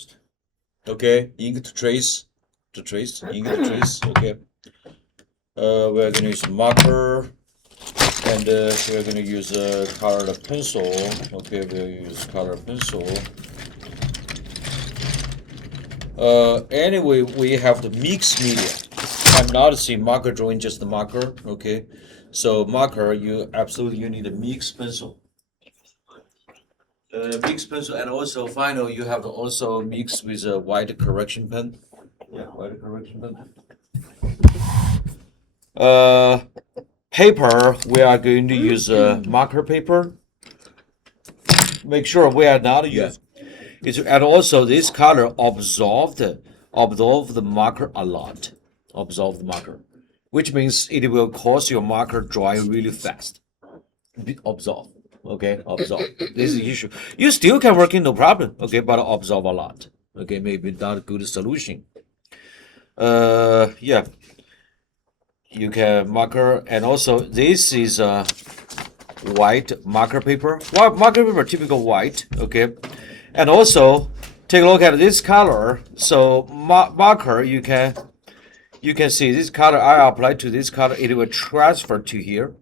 first. Okay, ink to trace, ink to trace. Okay. We're gonna use marker, and we're gonna use a colored pencil. Okay, we'll use colored pencil. Anyway, we have the mixed media. I'm not seeing marker drawing, just the marker. Okay, so marker, you need a mixed pencil. Mixed pencil, and also final, you have to also mix with a white correction pen. Yeah, white correction pen. Paper, we are going to use marker paper. Make sure we are not using. And also this color absorb the marker a lot. Absorb the marker, which means it will cause your marker dry really fast. Absorb. Okay, absorb. This is the issue. You still can work in no problem. Okay, but absorb a lot. Okay, maybe not a good solution. Yeah. You can marker, and also this is a white marker paper. White marker paper, typical white. Okay, and also take a look at this color. So marker, you can see this color. I apply to this color. It will transfer to here.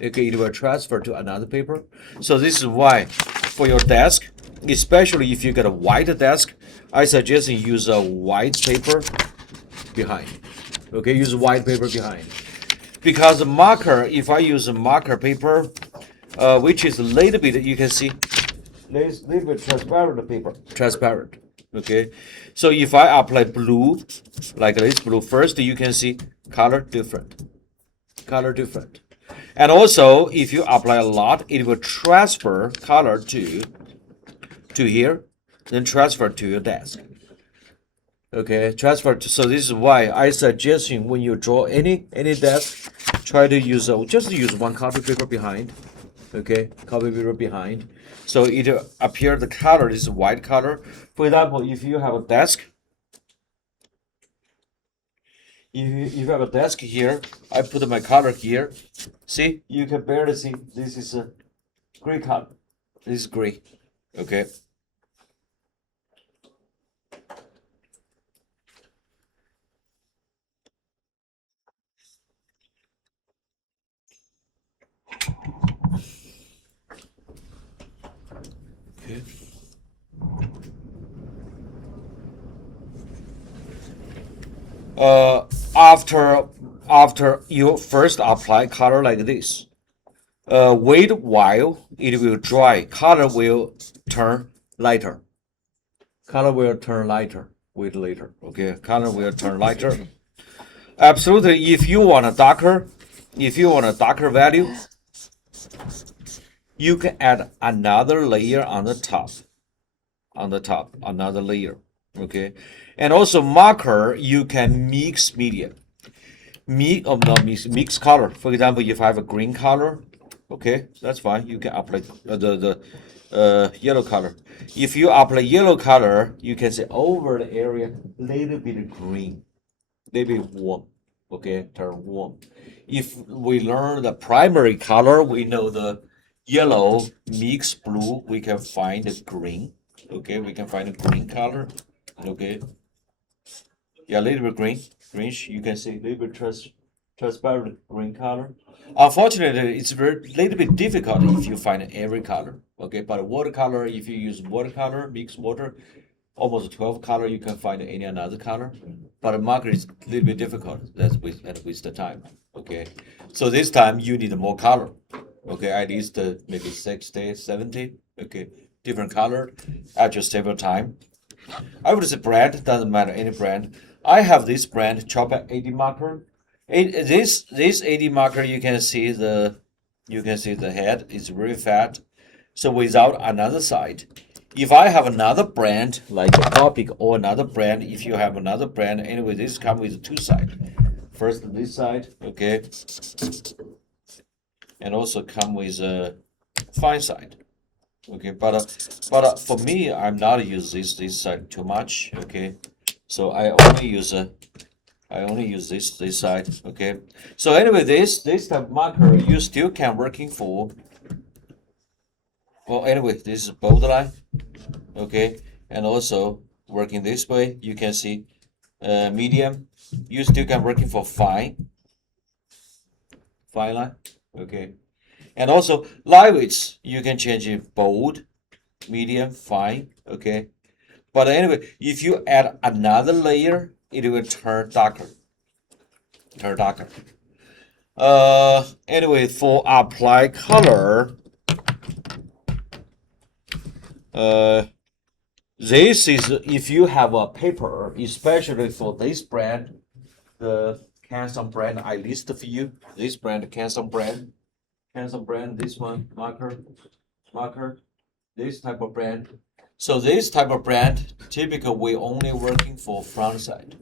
Okay, it will transfer to another paper. So this is why for your desk, especially if you get a white desk, I suggest you use a white paper behind. Okay, use white paper behind. Because marker, if I use a marker paper, which is a little bit, you can see, little bit transparent paper, transparent. Okay, so if I apply blue, like this blue first, you can see color different, And also, if you apply a lot, it will transfer color to here, then transfer to your desk. Okay, transfer to, so this is why I suggest you when you draw any desk, try to use just use one copy paper behind. Okay, copy paper behind, so it appear the color is white color. For example, if you have a desk, if you have a desk here, I put my color here. See, you can barely see. This is a gray color. This is gray. Okay. Okay. After you first apply color like this, wait a while, it will dry. Color will turn lighter. Wait later. Okay, color will turn lighter. Absolutely. If you want a darker value, you can add another layer on the top. Another layer. Okay, and also marker, you can mix media. Mix color. For example, if I have a green color, okay, that's fine. You can apply the yellow color. If you apply yellow color, you can say over the area little bit green, little bit warm. Okay, turn warm. If we learn the primary color, we know the yellow mix blue. We can find the green. Okay, we can find a green color. Okay, yeah, a little bit greenish. You can see a little bit transparent green color. Unfortunately, it's little bit difficult if you find every color. Okay, but watercolor, if you use watercolor, mix water, almost 12 color, you can find any another color. But a marker is a little bit difficult. That's with the time. Okay, so this time you need more color. Okay, at least maybe 60, 70. Okay, different color. Adjust several time. I would say brand, doesn't matter any brand. I have this brand, Chartpak 80 marker. This 80 marker, you can see the head is very fat. So without another side, if I have another brand like a Topic or another brand, if you have another brand, anyway, this comes with two sides. First this side, okay, and also come with a fine side. Okay, but for me, I'm not use this side too much. Okay, so I only use this side. Okay, so anyway, this type of marker you still can working for. Well, anyway, this is bold line. Okay, and also working this way. You can see medium. You still can working for fine line. Okay. And also light weights, you can change it bold, medium, fine. Okay. But anyway, if you add another layer, it will turn darker. Anyway, for apply color, this is if you have a paper, especially for this brand, the Canson brand I list for you. This brand, Canson brand, this one, marker, this type of brand. So this type of brand, typically we only working for front side.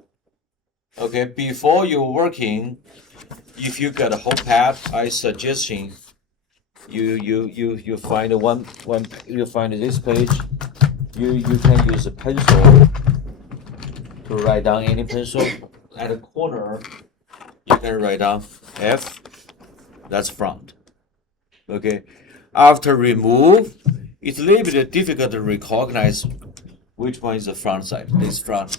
Okay, before you're working, if you got a whole pad, I suggesting you find you find this page. You can use a pencil to write down any pencil. At the corner, you can write down F. That's front. Okay. After remove, it's a little bit difficult to recognize which one is the front side. This front.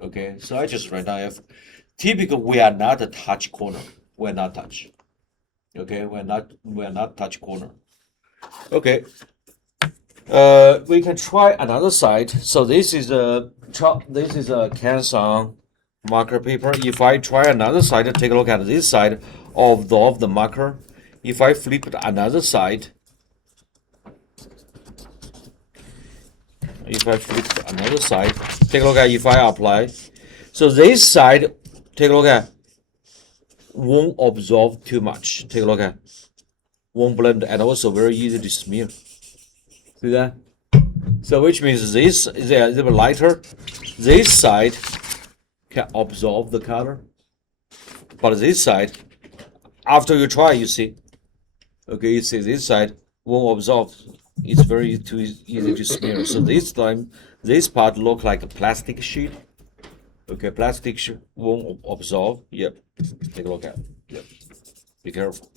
Okay. So I just write down F. Typically, we are not a touch corner. We're not touch. Okay. We're not touch corner. Okay. We can try another side. So this is a Canson marker paper. If I try another side, take a look at this side of the marker. If I flip it another side, take a look at if I apply. So this side, take a look at, won't absorb too much. Take a look at, won't blend, and also very easy to smear. See that? So which means this is a little lighter. This side can absorb the color, but this side, after you try, you see. Okay, you see this side won't absorb. It's very easy to smear. So this time, this part look like a plastic sheet. Okay, plastic sheet won't absorb. Yep, take a look at it. Yep, be careful.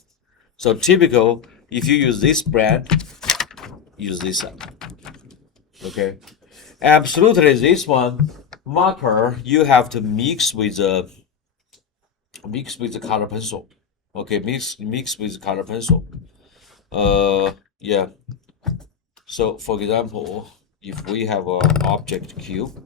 So typical, if you use this brand, use this side. Okay, absolutely. This one marker you have to mix with the color pencil. Okay, mix with color pencil. Yeah. So for example, if we have an object cube,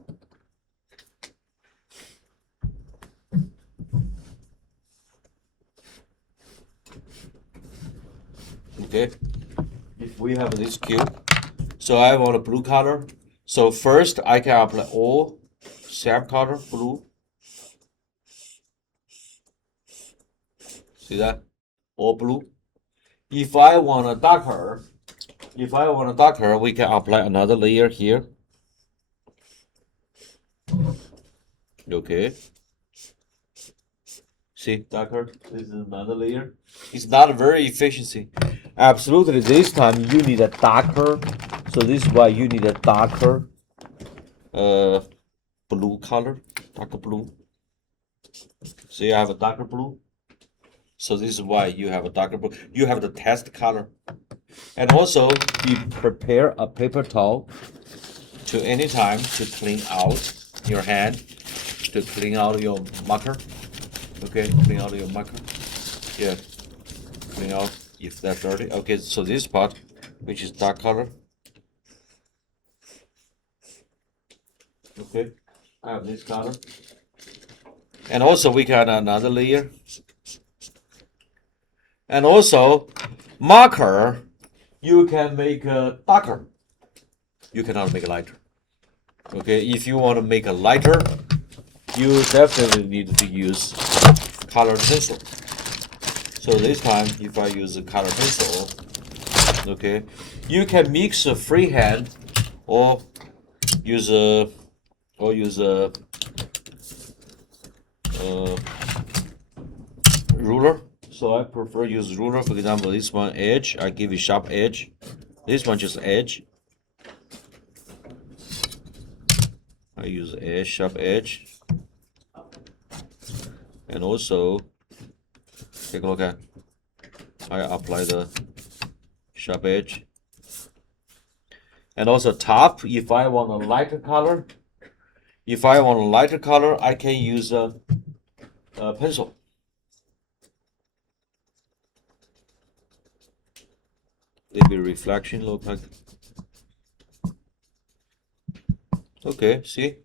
okay, if we have this cube, so I want a blue color. So first I can apply all same color blue. See that? All blue. If I want a darker, we can apply another layer here. Okay. See, darker. This is another layer. It's not very efficiency. Absolutely, this time you need a darker. So this is why you need a darker blue color, darker blue. See, I have a darker blue. So this is why you have a darker blue. You have the test color. And also, you prepare a paper towel to any time to clean out your hand, to clean out your marker. Okay, clean out your marker. Yeah, clean out if that's dirty. Okay, so this part, which is dark color. Okay, I have this color. And also we can add another layer. And also, marker, you can make darker. You cannot make lighter. Okay, if you want to make a lighter, you definitely need to use colored pencil. So this time, if I use a colored pencil, okay, you can mix a freehand or use a ruler. So I prefer use ruler. For example, this one edge, I give it sharp edge. This one just edge. I use edge, sharp edge. And also, take a look at, I apply the sharp edge. And also top, if I want a lighter color, I can use a pencil. Maybe reflection look like. Okay, see,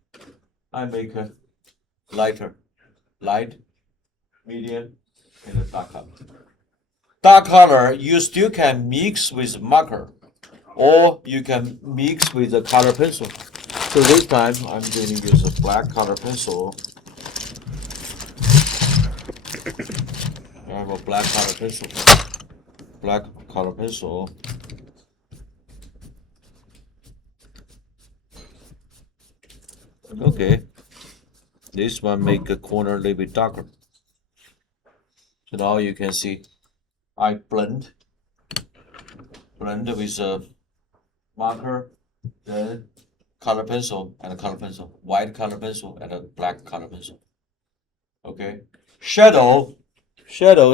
I make a lighter, light, medium, and a dark color. Dark color, you still can mix with marker, or you can mix with a color pencil. So this time, I'm going to use a black color pencil. I have a black color pencil. Black color pencil. Okay. This one make a corner a little bit darker. So now you can see I blend with a marker, then color pencil and a color pencil, white color pencil and a black color pencil. Okay. Shadow,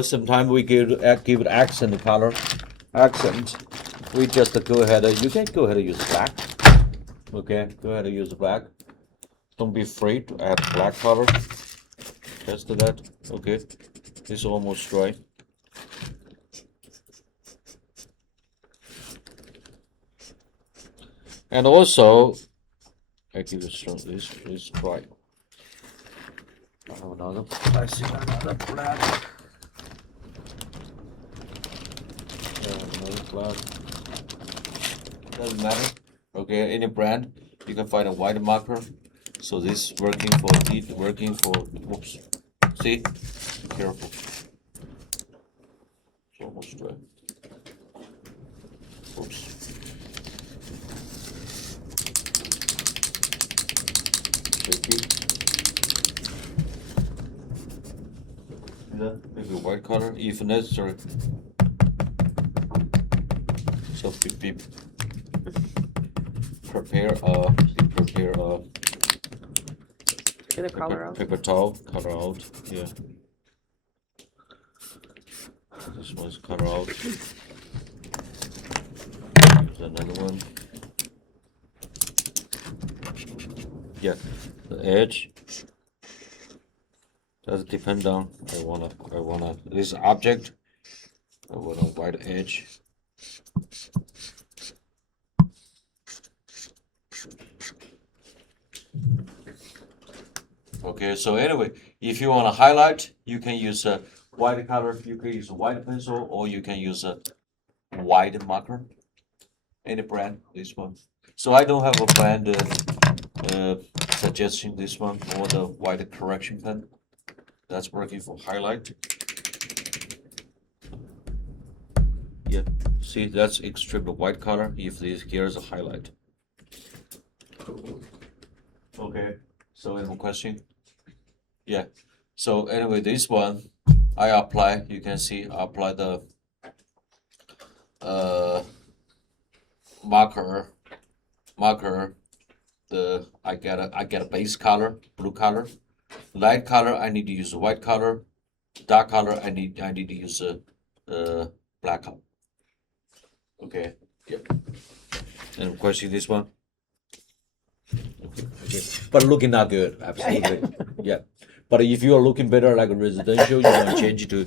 sometimes we give it accent color. Accent. We just go ahead, you can go ahead and use black. Okay, go ahead and use black. Don't be afraid to add black color. Test that. Okay, it's almost dry. And also, I give it some. This is dry. I see another black. Another black. Doesn't matter. Okay, any brand, you can find a white marker. So this working for oops. See? Be careful. It's almost dry. Oops. Shaky. Maybe white color if necessary. So prepare Get the color out. paper towel, color out. Yeah. This one's color out. There's another one. Yeah, the edge. Does depend on I wanna this object. I want a white edge. Okay, so anyway, if you want to highlight, you can use a white color, you can use a white pencil, or you can use a white marker. Any brand, this one. So I don't have a brand suggesting this one or the white correction pen. That's working for highlight. Yeah, see, that's extremely white color if this here's a highlight. Okay, so any more question? Yeah, so anyway, this one I apply, you can see I apply the marker, I get a base color, blue color, light color I need to use a white color, dark color I need to use a black color. Okay, yep. Any question this one? Okay. But looking not good, absolutely. Yeah. But if you are looking better like a residential, you want to change it to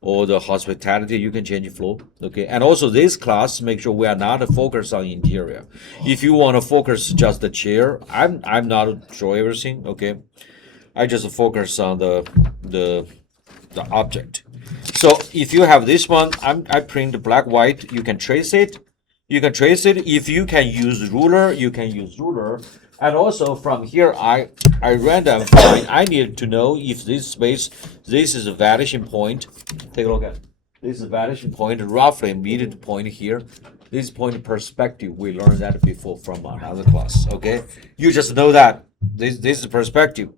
or the hospitality, you can change flow. Okay. And also this class, make sure we are not focused on interior. If you want to focus just the chair, I'm not sure everything. Okay. I just focus on the object. So if you have this one, I print black white, you can trace it. If you can use ruler, you can use ruler. And also from here, I random find. I need to know if this space, this is a vanishing point. Take a look at it. This is a vanishing point, roughly immediate point here. This point perspective, we learned that before from another class. Okay, you just know that this is perspective.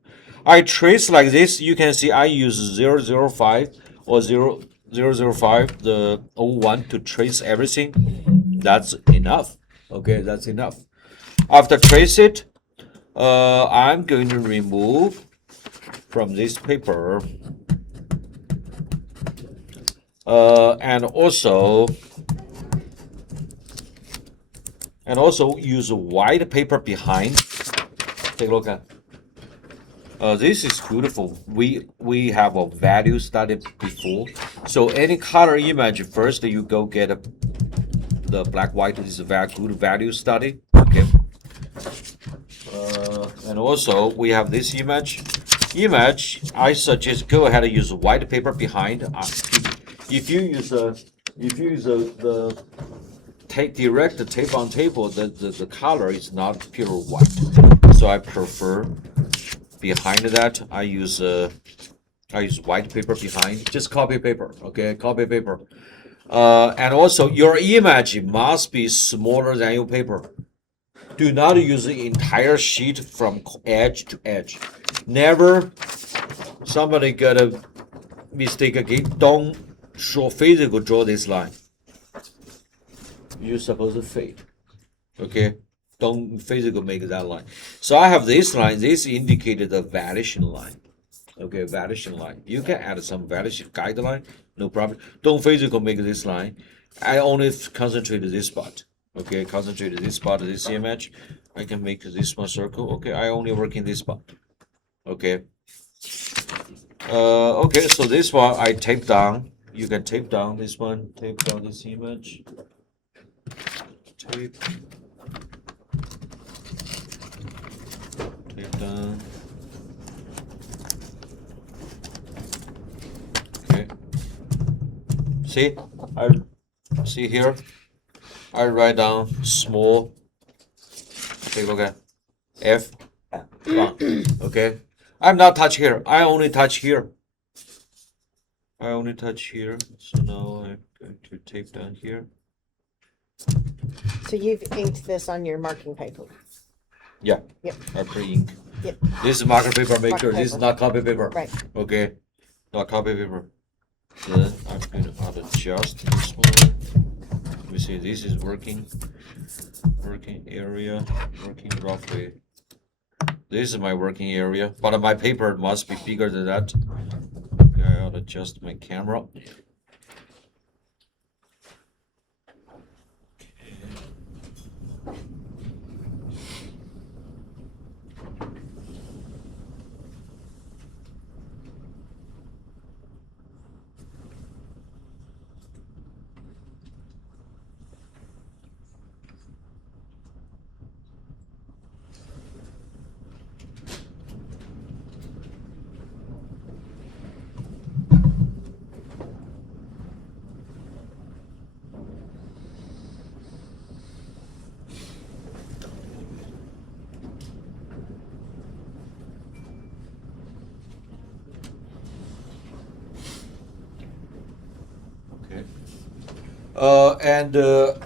I trace like this. You can see I use 005 or 005 the 01 to trace everything. That's enough. Okay, that's enough. After trace it, I'm going to remove from this paper and also And also use white paper behind. Take a look at. This is beautiful. We have a value studied before. So any color image, first you go get the black white. This is a very good value study. Okay. And also we have this image. I suggest go ahead and use white paper behind. If you use the direct tape on table, the color is not pure white. So I prefer behind that I use white paper behind. Just copy paper, okay? Copy paper. And also your image must be smaller than your paper. Do not use the entire sheet from edge to edge. Never somebody got a mistake again. Don't physical draw this line. You're supposed to fade. Okay? Don't physical make that line. So I have this line. This indicated the validation line. Okay, validation line. You can add some validation guideline, no problem. Don't physical make this line. I only concentrate this spot. Okay, concentrate this spot, this image. I can make this one circle. Okay, I only work in this spot. Okay. Okay, so this one I tape down. You can tape down this one. Tape down this image. Tape. Tape down. Okay. See, I see here. I write down small. Take a look at F. Okay. I'm not touch here. I only touch here. I only touch here. So now I'm going to tape down here. So you've inked this on your marking paper. Yeah. Yep. I pre-ink. Yep. This is marker paper. Make sure Marker this is paper. not copy paper. Right. Okay. Not copy paper. Then I'm going to adjust this one. Let me see. This is working. Working area. Working roughly. This is my working area, but my paper must be bigger than that. Okay, I'll adjust my camera.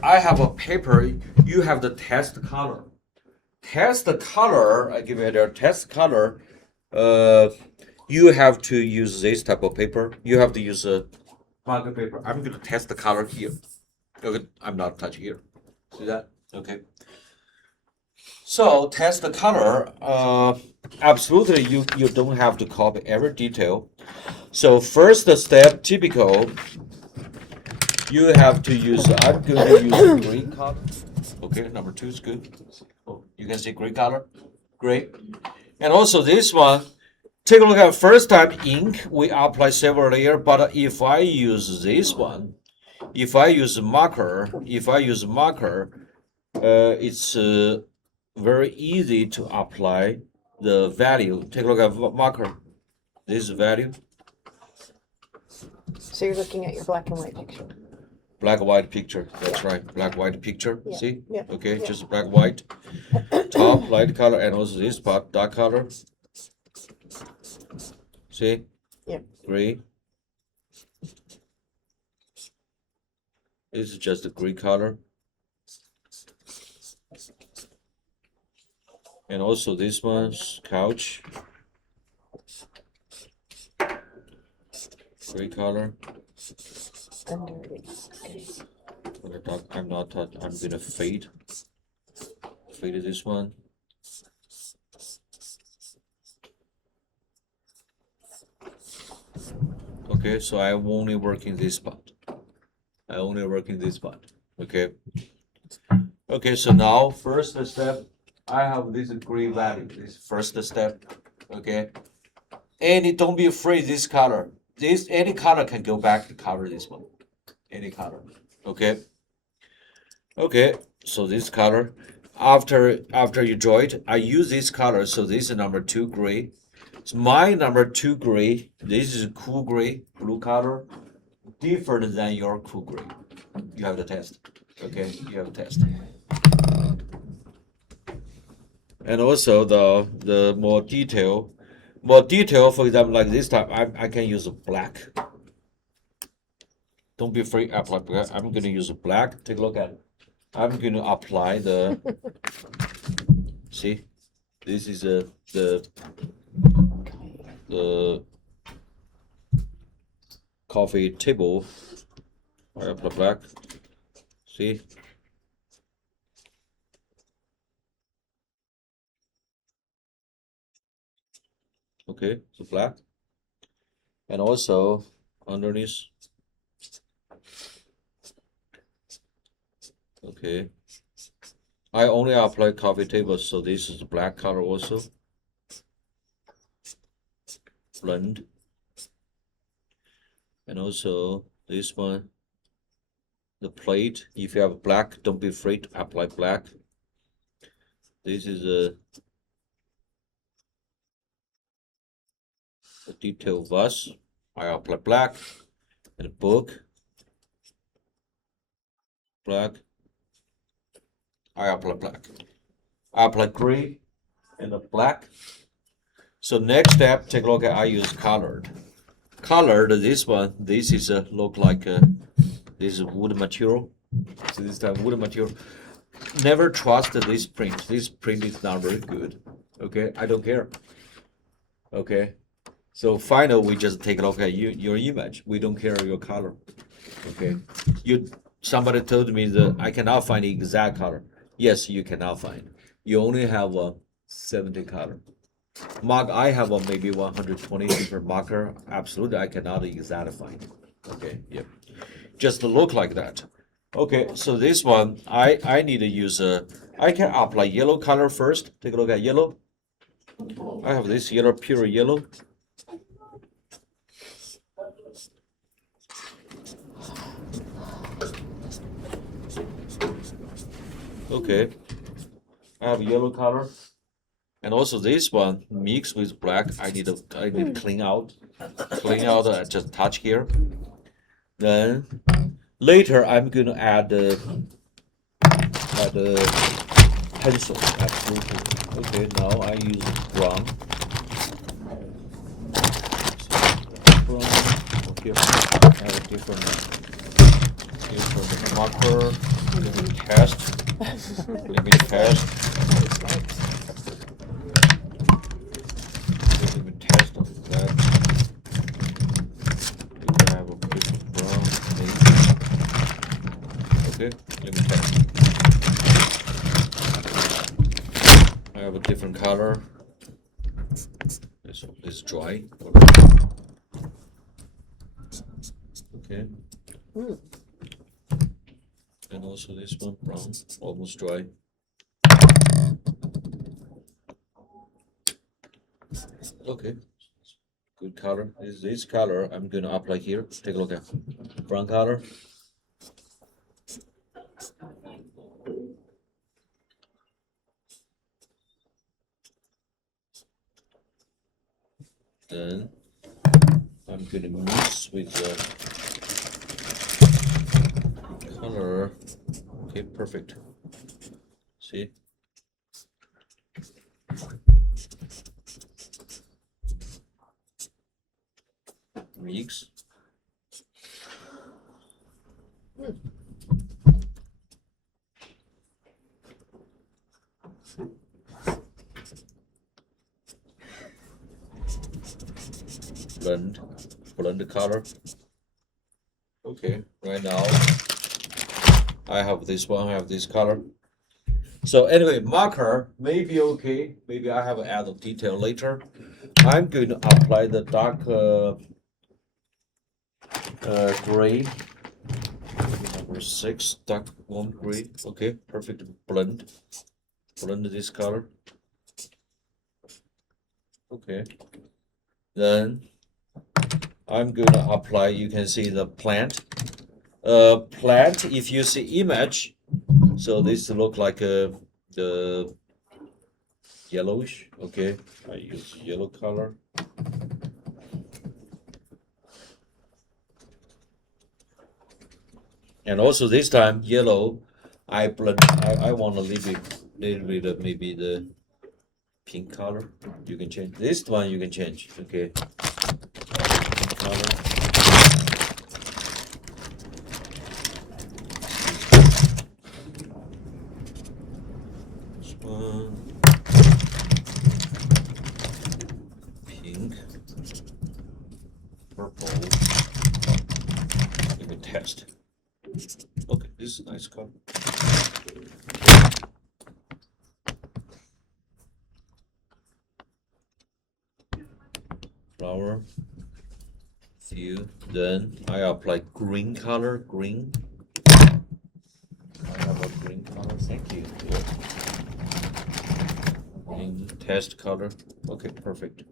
I have a paper. You have the test color. Test color. I give it a test color. You have to use this type of paper. You have to use a marker paper. I'm going to test the color here. Okay, I'm not touching here. See that? Okay. So test the color. Absolutely, you don't have to copy every detail. So first step, typical. You have to use, I'm going to use green color. Okay, number 2 is good. Oh, you can see green color. Great. And also this one, take a look at first time ink, we apply several layers, but if I use this one, if I use marker, it's very easy to apply the value. Take a look at marker. This value. So you're looking at your black and white picture. Black white picture. That's right. Black white picture. Yeah. See? Yeah. Okay, Yeah. just black white. Top light color and also this part dark color. See? Yeah. Gray. This is just a gray color. And also this one's couch. Gray color. Under it. Okay. I'm gonna fade this one. Okay, so I only work in this spot. Okay. Okay, so now first step, I have this gray value, this first step, okay? Don't be afraid this color. Any color can go back to cover this one. Any color, okay? Okay, so this color, after you draw it, I use this color, so this is number 2 gray. So my number 2 gray, this is cool gray, blue color, different than your cool gray. You have to test, okay? You have to test. And also the more detail, for example, like this time, I can use black. Don't be afraid, apply black. I'm gonna use black. Take a look at it. I'm gonna apply the, see, this is the coffee table. I apply black. See. Okay, so black. And also underneath. Okay. I only apply coffee table, so this is the black color also. Blend. And also this one, the plate. If you have black, don't be afraid to apply black. This is a detail vase. I apply black. And a book. Black. I apply black. I apply gray and the black. So next step, take a look at I use colored. Colored, this one, this is look like this is wood material. So this time wood material. Never trust this print. This print is not very good. Okay, I don't care. Okay, so final we just take a look at your image. We don't care your color. Okay, somebody told me that I cannot find the exact color. Yes, you cannot find. You only have 70 color. Mark, I have maybe 120 different marker. Absolutely, I cannot exactly find. Okay, yep. Just look like that. Okay, so this one, I need to use I can apply yellow color first. Take a look at yellow. I have this yellow, pure yellow. Okay, I have yellow color, and also this one mixed with black. I need to clean out, just touch here. Then later I'm gonna add the pencil. Absolutely. Okay, now I use brown. Okay, I have different marker. Let me test. Let me test. Let me test that. We can have a bit of brown, maybe. Okay, let me test. I have a different color. This one is dry. Okay. And also this one, brown, almost dry. Okay, good color. This color I'm gonna apply here. Take a look at brown color. Then I'm gonna mix with the color. Okay, perfect. See? Mix. Blend the color. Okay, right now I have this one, I have this color. So anyway, marker may be okay. Maybe I have added detail later. I'm going to apply the dark gray. Number 6, dark warm gray. Okay, perfect blend. Blend this color. Okay. Then I'm gonna apply, you can see the plant. Plant, if you see image, so this look like the yellowish. Okay, I use yellow color. And also this time yellow, I blend. I want a little bit of maybe the pink color. You can change this one. You can change. Okay. Pink color. This one. Pink. Purple. Let me test. Okay, this is a nice color. Flower. Few. Then I apply green color. Green. I have a green color. Thank you. Yeah. Green test color. Okay, perfect.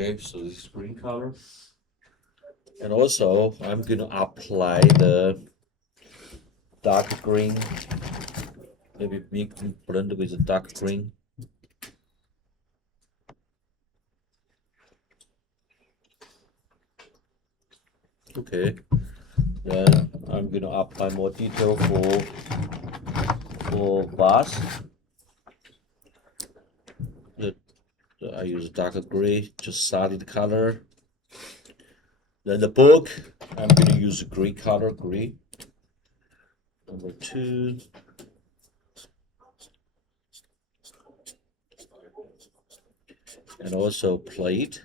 Okay, so this is green color. And also, I'm going to apply the dark green. Maybe blend with the dark green. Okay. Then I'm going to apply more detail for vase. I use darker gray, just solid color. Then the book, I'm going to use gray color, gray. Number 2. And also plate.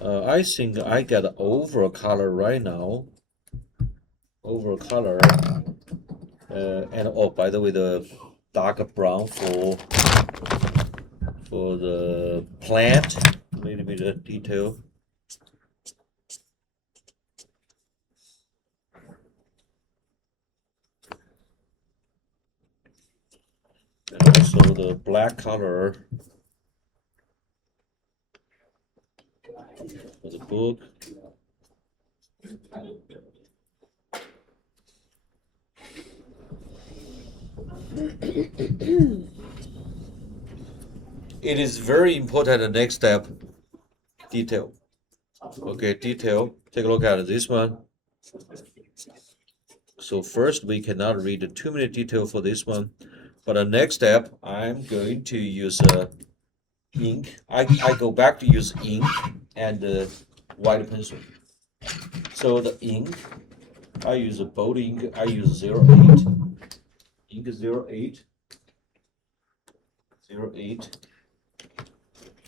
I think I got over color right now. Over color. And oh, by the way, the darker brown for the plant. A little bit of detail. And also the black color for the book. It is very important, the next step, detail. Okay, detail. Take a look at this one. So first, we cannot read too many detail for this one. But the next step, I'm going to use ink. I go back to use ink and white pencil. So the ink, I use a bold ink. I use 08. Ink 08. 08.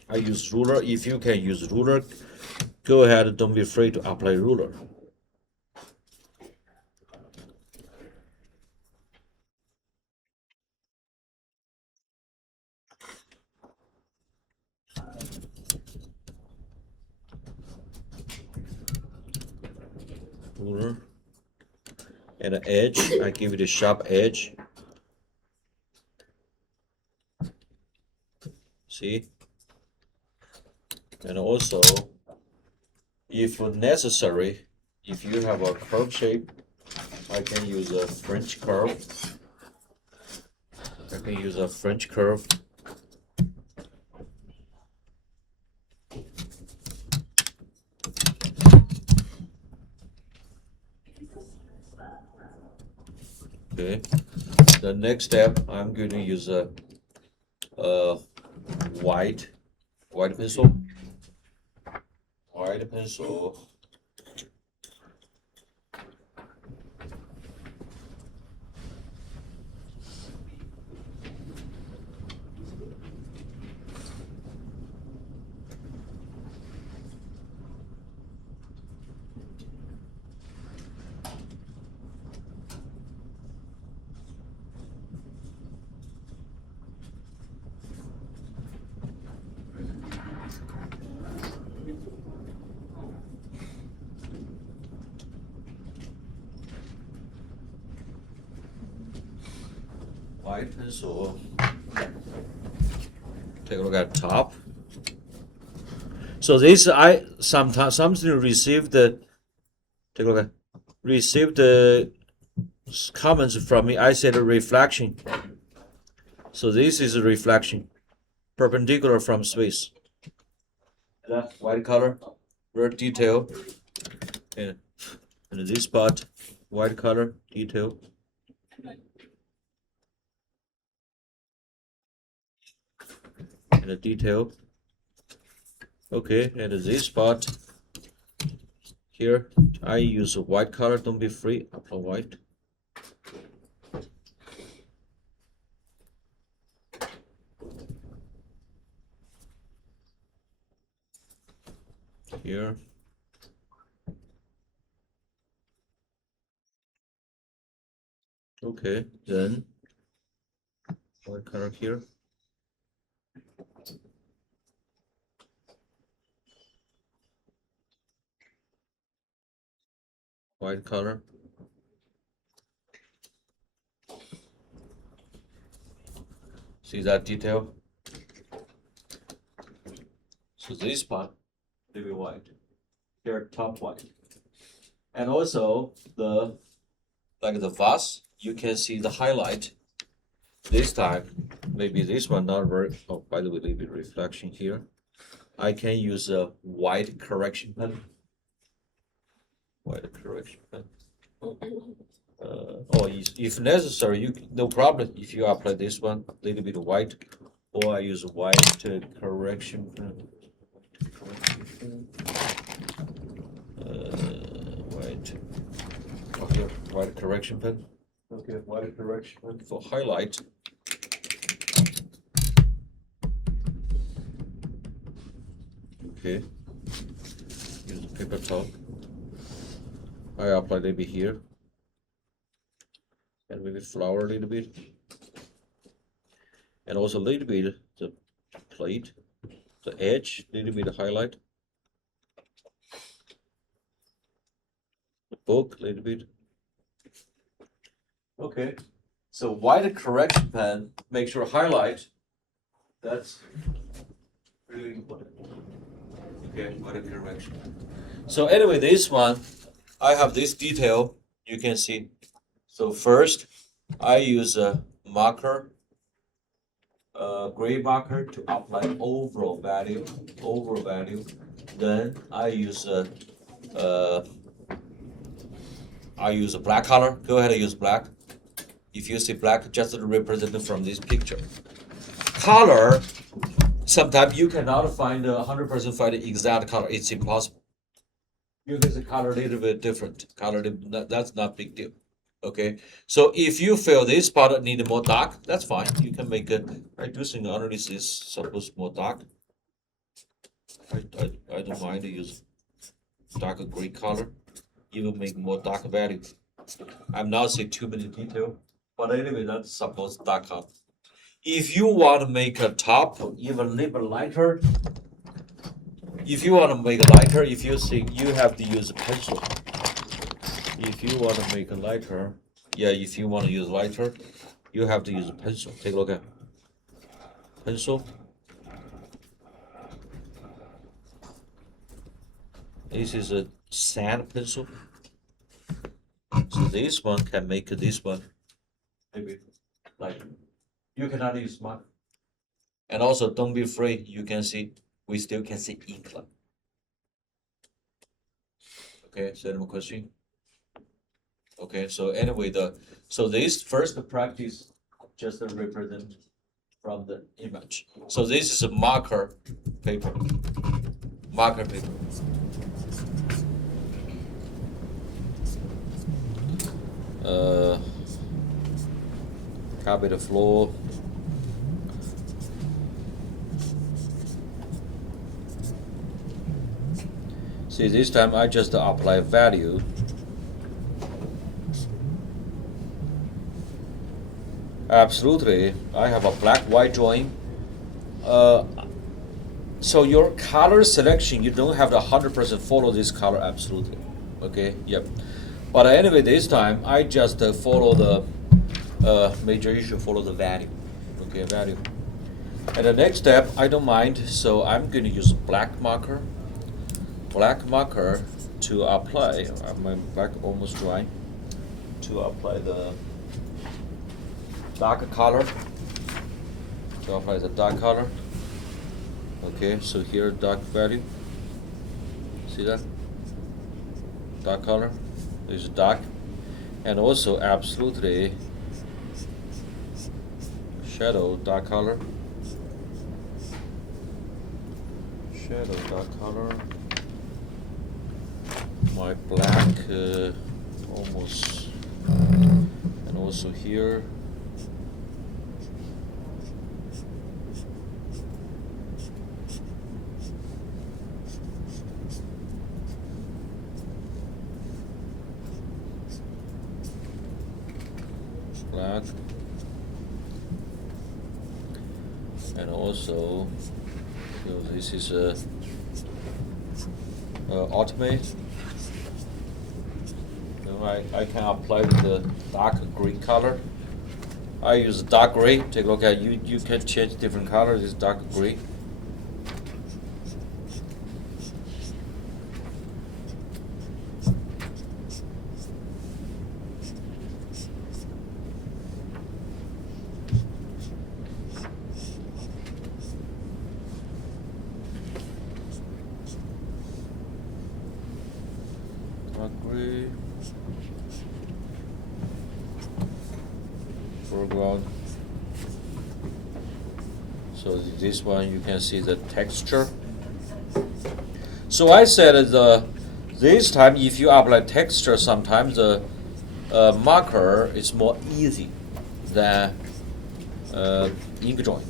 I use ruler. If you can use ruler, go ahead. Don't be afraid to apply ruler. Ruler. And the edge, I give it a sharp edge. See? And also, if necessary, if you have a curve shape, I can use a French curve. I can use a French curve. Okay. The next step, I'm going to use a white pencil. White pencil. white pencil. Take a look at top. So this something received the take a look at received the comments from me. I said reflection. So this is a reflection, perpendicular from space. That white color, very detail, and this spot, white color detail. And the detail. Okay, and this spot here, I use a white color. Don't be afraid. Apply white. Here. Okay, then white color here. White color. See that detail? So this part, maybe white. Here, top white. And also the vase, you can see the highlight. This time, maybe this one not very. Oh, by the way, a little bit reflection here. I can use a white correction pen. White correction pen. If necessary, you no problem. If you apply this one, a little bit of white, or I use white correction pen. White. Okay, white correction pen. Okay, white correction pen for highlight. Okay. Use a paper towel. I apply a little bit here. And maybe flour a little bit. And also a little bit the plate, the edge, a little bit of highlight. The book, a little bit. Okay. So white correction pen, make sure highlight. That's really important. Okay, white correction. So anyway, this one, I have this detail, you can see. So first, I use a marker, gray marker to apply overall value. Then I use a black color. Go ahead and use black. If you see black, just represent from this picture. Color, sometimes you cannot find 100% find the exact color. It's impossible. You can see color a little bit different. That's not big deal. Okay, so if you feel this part need more dark, that's fine. You can make it. I do think underneath is supposed more dark. I don't mind to use darker gray color. Even make more dark value. I'm not saying too many detail, but anyway, that's supposed dark color. If you want to make a top even a little bit lighter, if you think you have to use a pencil. If you want to make a lighter, if you want to use lighter, you have to use a pencil. Take a look at pencil. This is a sand pencil. So this one can make this one maybe lighter. You cannot use smart. And also don't be afraid, we still can see ink line. Okay, so any more question? Okay, so anyway, this first practice just represent from the image. So this is a marker paper. Copy the floor. See, this time I just apply value. Absolutely, I have a black-white drawing. So your color selection, you don't have to 100% follow this color, absolutely. Okay, yep. But anyway, this time I just follow major issue, follow the value. Okay, value. And the next step, I don't mind, so I'm going to use black marker. Black marker to apply, my black almost dry, to apply the dark color. To apply the dark color. Okay, so here dark value. See that? Dark color is dark. And also absolutely shadow dark color. Shadow dark color. My black almost, and also here. Black. And also, so this is a automate. I can apply the dark green color. I use dark gray. Take a look at you. You can change different colors. This dark gray. Dark gray. Foreground. So this one you can see the texture. So I said this time if you apply texture, sometimes the marker is more easy than ink drawing,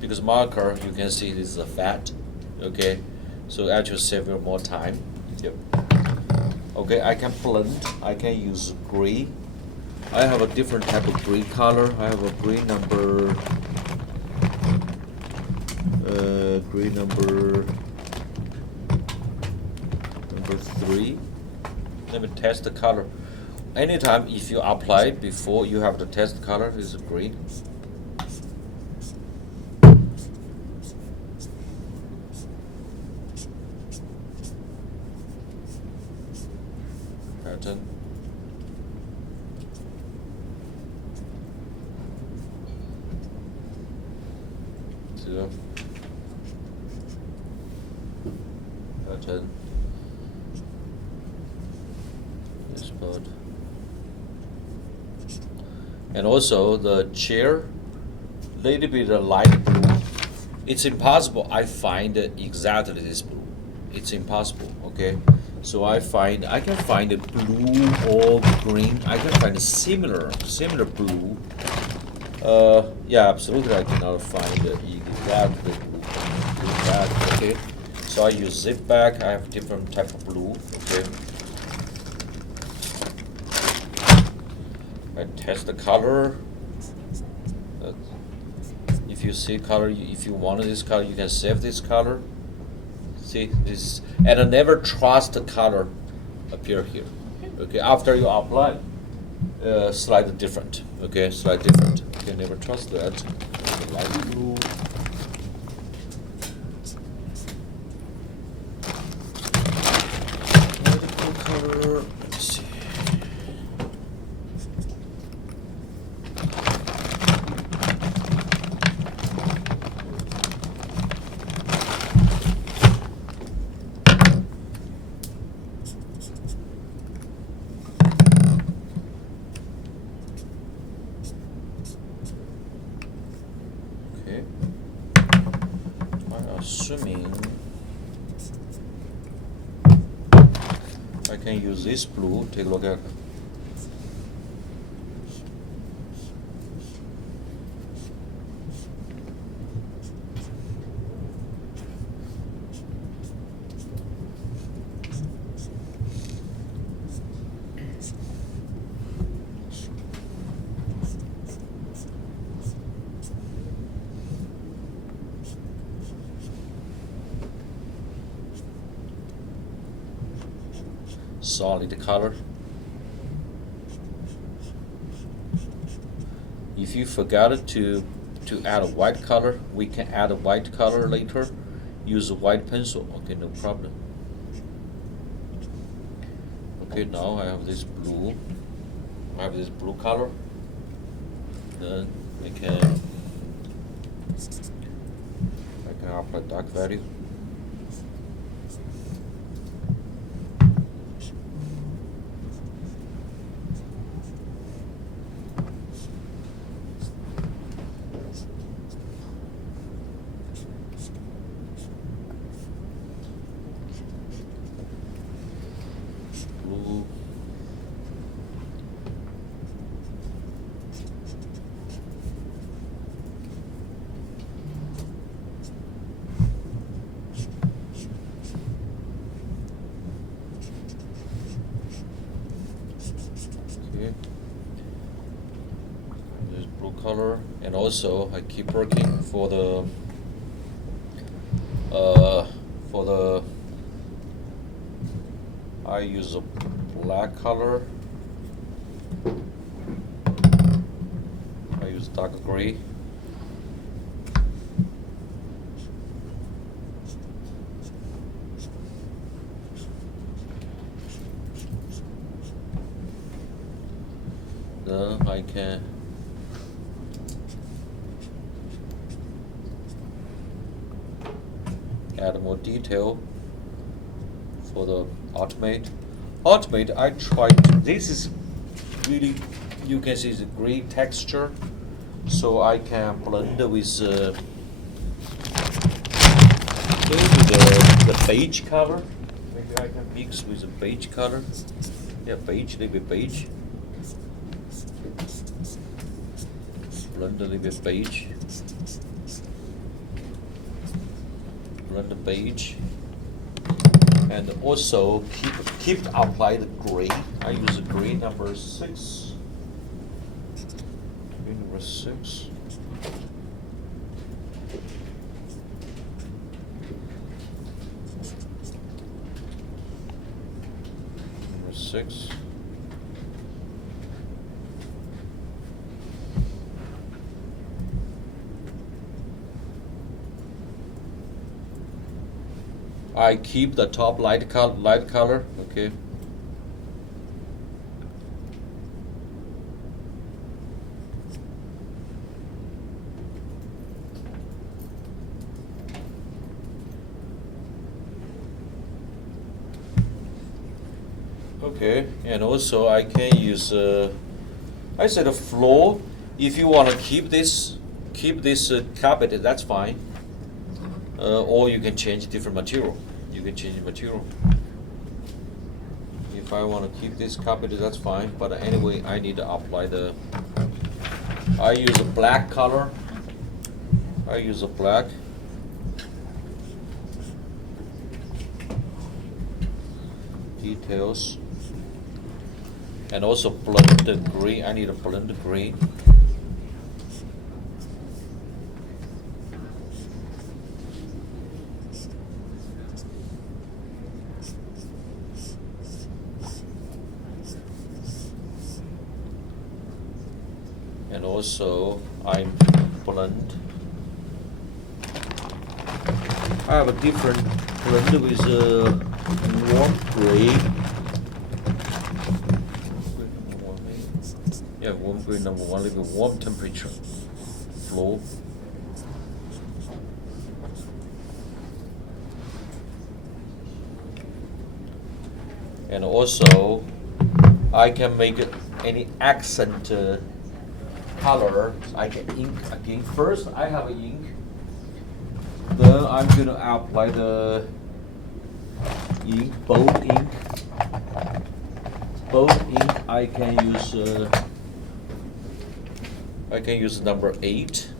because marker you can see this is a fat. Okay, so actually save you more time. Yep. Okay, I can blend. I can use gray. I have a different type of gray color. I have a gray number 3. Let me test the color. Anytime if you apply before you have to test the color is green. Pattern. Pattern. This part. And also the chair, little bit of light blue. It's impossible I find exactly this blue. It's impossible, okay? So I can find a blue or green. I can find a similar blue. Yeah, absolutely I cannot find exactly blue. Exactly, okay? So I use zip back. I have different type of blue, okay? I test the color. If you see color, if you want this color, you can save this color. See this, and I never trust the color appear here. Okay, after you apply, slightly different. Okay, slightly different. Okay, never trust that. The light blue. Medical color. Let me see. Assuming I can use this blue, take a look at. Solid color. If you forgot to add a white color, we can add a white color later. Use a white pencil. Okay, no problem. Okay, now I have this blue. I have this blue color. Then I can apply dark value. Blue. Okay. This blue color, and also I keep working for the I use a black color. I use dark gray. Then I can add more detail for the automate. Automate, I tried. This is really, you can see, it's a great texture, so I can blend with maybe the beige color. Maybe I can mix with the beige color. Yeah, beige, a little bit beige. Blend a little bit beige. Blend the beige. And also keep apply the gray. I use a gray number 6. Gray number 6. Number 6. I keep the top light color, okay. Okay, and also I can use I said a floor. If you want to keep this carpet, that's fine. Or you can change different material. You can change material. If I want to keep this carpet, that's fine. But anyway, I need to apply the. I use a black color. I use a black. Details. And also blend the green. I need to blend the green. And also I blend. I have a different blend with warm gray. Yeah, warm gray number 1, little bit warm temperature flow. And also I can make any accent color. I can ink again. First I have an ink. Then I'm gonna apply the ink, bold ink. Bold ink I can use number 8.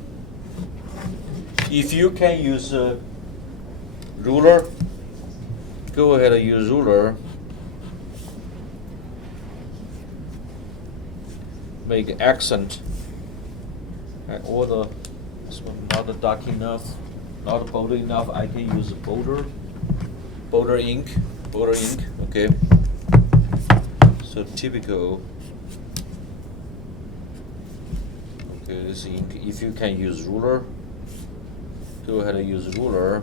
If you can use a ruler, go ahead and use ruler. Make accent. Or this one not dark enough, not bold enough. I can use bolder ink, okay. So typical. Okay, this ink. If you can use ruler, go ahead and use ruler.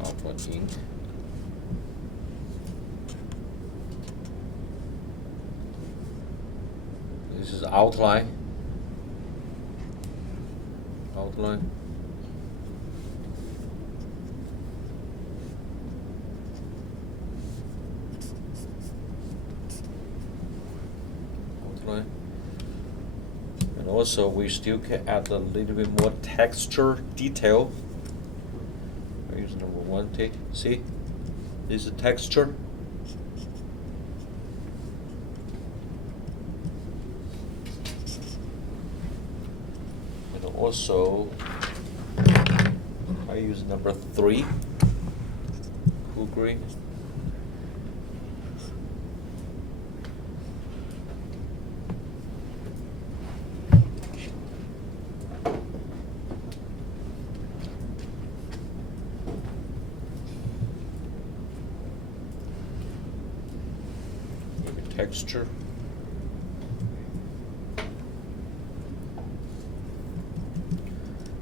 Output ink. This is outline. Outline. Outline. And also we still can add a little bit more texture detail. Here's number one. Take, see, this is texture. And also, I use number 3, cool green. Texture.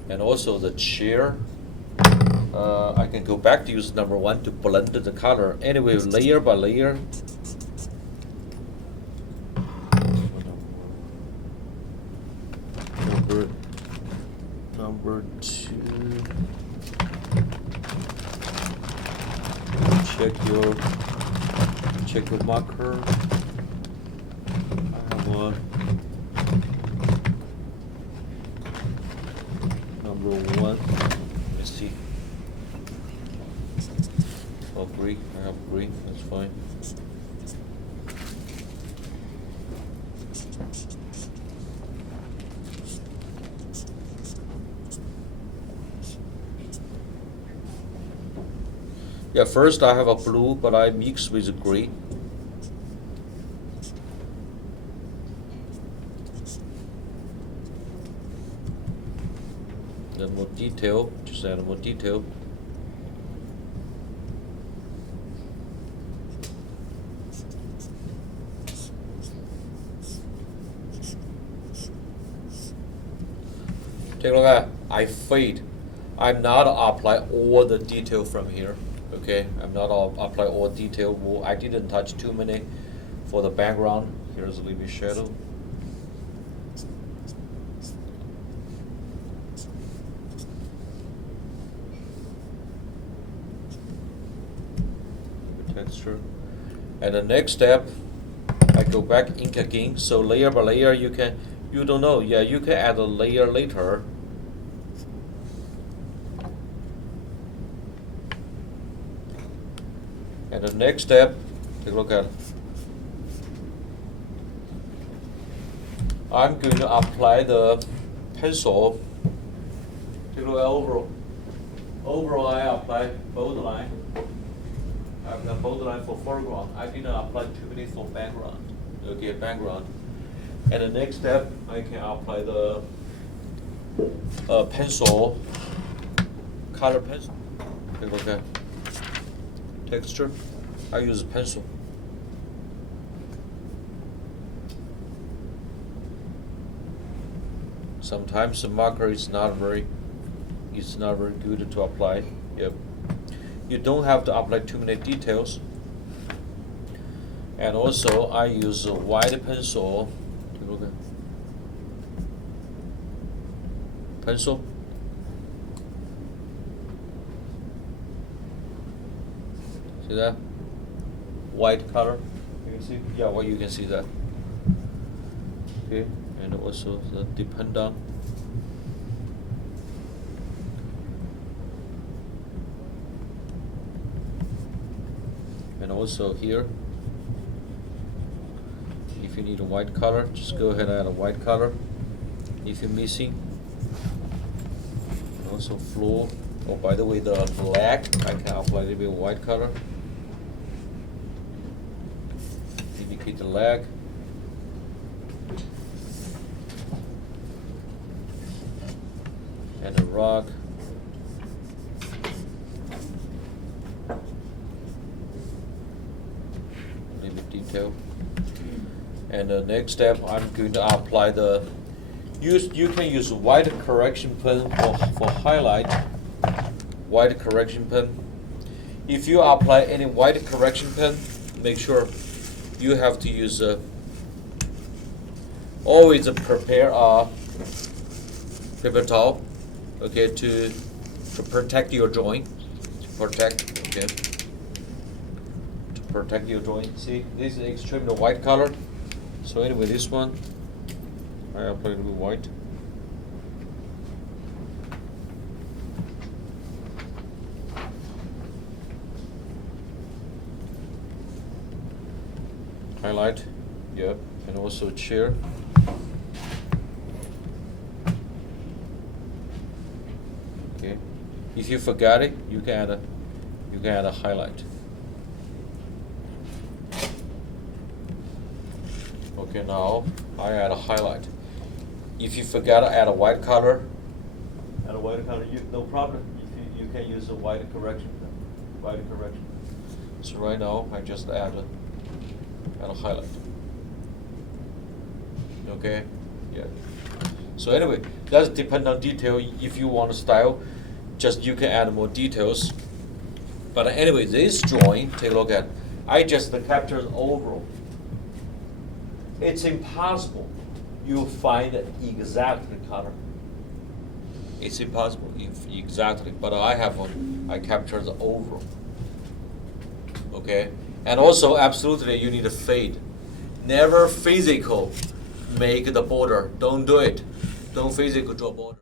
And also the chair, I can go back to use number 1 to blend the color. Anyway, layer by layer. Number 2. Check your marker. I have one. Number 1. Let's see. Oh, green. I have green. That's fine. Yeah, first I have a blue, but I mix with green. Then more detail, just add more detail. Take a look at, I fade. I'm not apply all the detail from here. Okay, I'm not apply all detail. Well, I didn't touch too many for the background. Here's a little bit shadow. Texture. And the next step, I go back ink again. So layer by layer, you don't know. Yeah, you can add a layer later. And the next step, take a look at. I'm going to apply the pencil. Take a look at overall. Overall, I apply bold line. I have the bold line for foreground. I didn't apply too many for background. Okay, background. And the next step, I can apply the pencil, color pencil. Take a look at. Texture, I use a pencil. Sometimes the marker is not very good to apply. Yep. You don't have to apply too many details. And also I use a white pencil. Take a look at pencil. See that? White color. You can see? Yeah, well, you can see that. Okay, and also the depend on. And also here, if you need a white color, just go ahead and add a white color. If you're missing, and also floor. Oh, by the way, the leg, I can apply a little bit of white color. Indicate the leg. And the rug. And the next step, I'm going to apply the, you can use white correction pen for highlight, white correction pen. If you apply any white correction pen, make sure you have to use, always prepare a paper towel, okay, to protect your joint, okay. Protect your joint. See, this is extremely white color. So anyway, this one, I apply a little white. Highlight, yep, and also chair. Okay, if you forgot it, you can add a highlight. Okay, now I add a highlight. If you forgot to add a white color, no problem. You can use a white correction. So right now I just add a highlight. Okay, yeah. So anyway, that's depend on detail. If you want to style, just you can add more details. But anyway, this drawing, take a look at. I just captured overall. It's impossible you find exactly color. It's impossible if exactly, but I capture the overall. Okay, and also absolutely you need a fade. Never physical make the border. Don't do it. Don't physical draw border.